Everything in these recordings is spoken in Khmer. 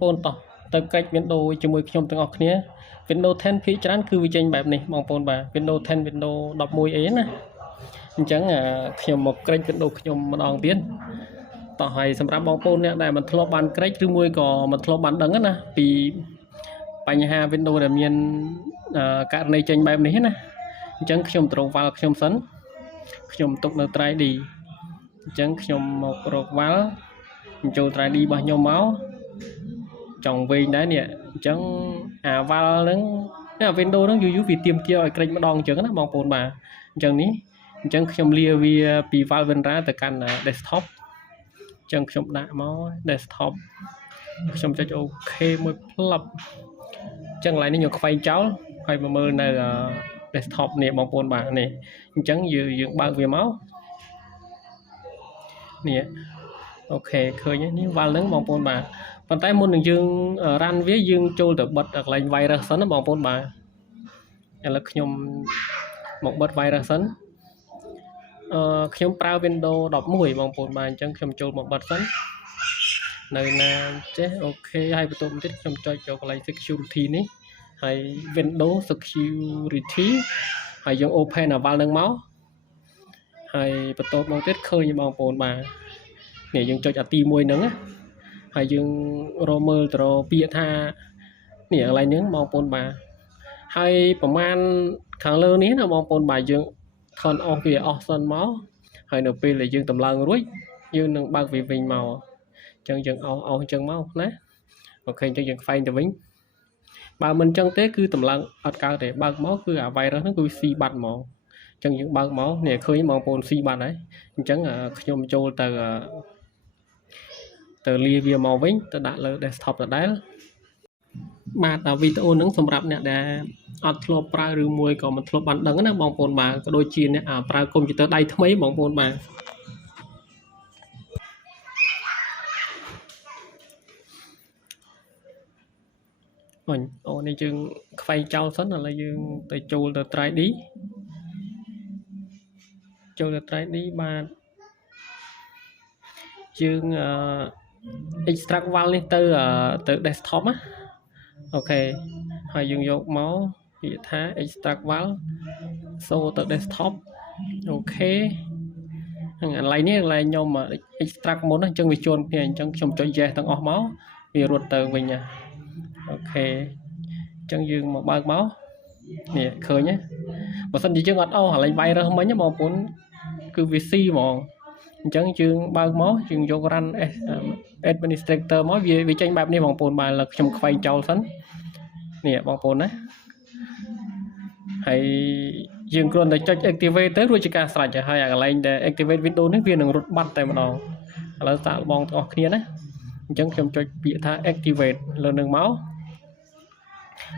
Ôn tỏ tới cách Windows cho môi trong từng học nhé Windows 10 phía chán cứ vi tranh bài này mong phone bà Windows 10 Windows đọc môi ấy nè chẳngខ្ញុំមកក្រេច Windows ខ្ញុំម្ដងទៀតតោះហើយសម្រាប់បងប្អូនអ្នកដែលមិនធ្លាប់បានក្រេចឬមួយក៏មិនធ្លាប់បានដឹងណាពីបញ្ហា Windows ដែលមានករណីចេញបែបនេះណាអញ្ចឹងខ្ញុំត្រូវវល់ខ្ញុំសិនខ្ញុំទុកនៅ 3D អញ្ចឹងខ្ញុំមករកវល់ចូល 3D របស់ខ្ញុំមកចង់វិញដែរនេះអញ្ចឹងអាវ៉ាល់ហ្នឹងWindows ហ្នឹងយូរវាទៀមទាឲ្យក្រេចម្ដងអញ្ចឹងណាបងប្អូនបាទអញ្ចឹងនេះអញ្ចឹងខ្ញុំលាវាពី Valvera ទៅកាន់ desktop អញ្ចឹងខ្ញុំដាក់មក desktop ខ្ញុំចុច OK មួយផ្លឹបអញ្ចឹងឡើយនេះខ្ញុំខ្វែងចោលហើយមកមើលនៅ desktop នេះបងប្អូនបាទនេះអញ្ចឹងយើងបើកវាមកនេះអូខេឃើញនេះវ៉ាល់ហ្នឹងបងប្អូនបាទប៉ុន្តែមុននឹងយើងរ៉ាន់វាយើងចូលទៅបិទកន្លែង virus សិនណាបងប្អូនបាទឥឡូវខ្ញុំមកបិទ virus សិនខ្ញុំប្រើ Windows 11បងប្អូនបាទអញ្ចឹងខ្ញុំចូលមកបិទសិននៅណាចេះអូខេហើយបន្ទាប់មកទៀតខ្ញុំចុចចូលកន្លែង security នេះហើយ Windows security ហើយយើង open អាវ៉ាល់ហ្នឹងមកហើយបន្ទាប់មកទៀតឃើញបងប្អូនបាទនេះយើងចុចអាទី1ហ្នឹងណាហើយយើងរកមើលទៅពាក្យថានេះកន្លែងហ្នឹងបងប្អូនបាទហើយប្រហែលខាងលើនេះណាបងប្អូនបាទយើងថនអស់វាអស់សិនមកហើយនៅពេលដែលយើងតម្លើងរួចយើងនឹងបើកវាវិញមកអញ្ចឹងយើងអស់អញ្ចឹងមកណាអូខេអញ្ចឹងយើងខ្វែងទៅវិញបើមិនអញ្ចឹងទេគឺតម្លើងអត់កើតទេបើកមកគឺអា virus ហ្នឹងគឺស៊ីបាត់ហ្មងអញ្ចឹងយើងបើកមកនេះឃើញបងប្អូនស៊ីបាត់ហើយអញ្ចឹងខ្ញុំចូលទៅលាវាមកវិញទៅដាក់លើ desktop ដដែលបាទវីដេអូហ្នឹងសម្រាប់អ្នកដែលអត់ធ្លាប់ប្រើឬមួយក៏មិនធ្លាប់បានដឹងណាបងប្អូនបាទក៏ដូចជាអ្នកប្រើកុំព្យូទ័រដៃថ្មីបងប្អូនបាទអូនេះយើងខ្វែងចោលសិនឥឡូវយើងទៅចូលទៅ 3D ចូលទៅ 3D បាទយើង extract file នេះទៅ desktop ណាអូខេហើយយើងយកមកពាក្យថា extract file ចូលទៅ desktop អូខេហ្នឹងកន្លែងនេះកន្លែងខ្ញុំ extract មុនអញ្ចឹងវាជួនគ្នាអញ្ចឹងខ្ញុំចុច yes ទាំងអស់មកវារត់ទៅវិញអូខេអញ្ចឹងយើងមកបើកមកនេះឃើញទេបើសិនជាយើងអត់អស់កន្លែង virus មិញបងប្អូនគឺវាស៊ីហ្មងអញ្ចឹងយើងបើកមកយើងយក run administrator មកវាចេញបែបនេះបងប្អូនបាទឥឡូវខ្ញុំខ្វែងចោលសិននេះបងប្អូនណាហើយយើងគ្រាន់តែចុច activate ទៅរួចជាការស្រេចហើយអាកន្លែងដែល activate Windows នេះវានឹងរត់បាត់តែម្ដងឥឡូវសាកល្បងទាំងអស់គ្នាណាអញ្ចឹងខ្ញុំចុចពាក្យថា activate លើនឹងមក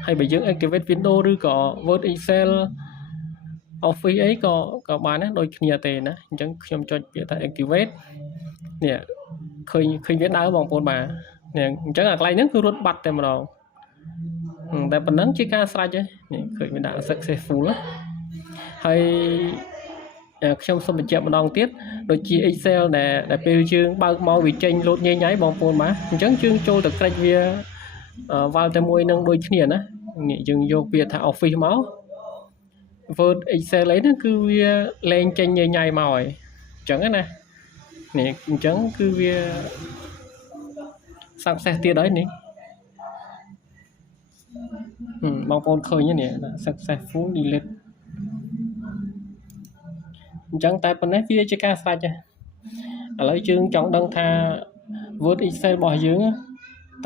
ហើយបើយើង activate Windows ឬក៏ Word Excel Office អីក៏បានដែរដូចគ្នាទេណាអញ្ចឹងខ្ញុំចុចពាក្យថា activate នេះឃើញវាដើរបងប្អូនបាទនេះអញ្ចឹងអាកន្លែងហ្នឹងគឺរត់បាត់តែម្ដងតែប៉ុណ្ណឹងជាការស្រេចហើយនេះឃើញវាដាក់ successful ហើយខ្ញុំសូមបញ្ជាក់ម្ដងទៀតដូចជា Excel ដែលពេលយើងបើកមកវាចេញលោតញញបងប្អូនបាទអញ្ចឹងយើងចូលទៅក្រេចវាវ៉ាល់តែមួយនឹងដូចគ្នាណានេះយើងយកពាក្យថា Office មក Word Excel អីហ្នឹងគឺវាលែងចេញញញមកហើយអញ្ចឹងណានេះអញ្ចឹងគឺវា success ទៀតហើយនេះបងប្អូនឃើញទេនេះ successful delete អញ្ចឹងតែប៉ុណ្ណេះវាជាការស្រេចឥឡូវយើងចង់ដឹងថា Word Excel របស់យើង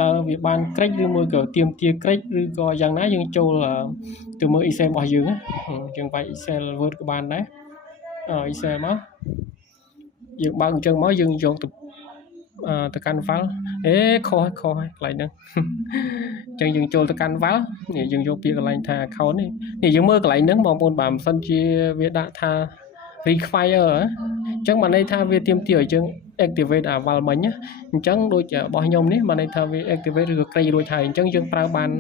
តើវាបានក្រេចឬមួយក៏ទៀមទាក្រេចឬក៏យ៉ាងណាយើងចូលទៅមើល Excel របស់យើងយើងវាយ Excel Word ក៏បានដែរExcel មកយើងបើកអញ្ចឹងមកយើងយកទៅកាន់ file ខុសហើយកន្លែងហ្នឹងអញ្ចឹងយើងចូលទៅកាន់ file នេះយើងយកពាក្យកន្លែងថា account នេះយើងមើលកន្លែងហ្នឹងបងប្អូនបាទមិនសិនជាវាដាក់ថា require អញ្ចឹងបានន័យថាវាទៀមទាឲ្យយើង activate អា file មិញអញ្ចឹងដូចរបស់ខ្ញុំនេះបានន័យថាវា activate ឬក៏ក្រេចរួចហើយអញ្ចឹងយើងប្រើបាន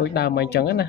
ដូចដើមមកអញ្ចឹងណា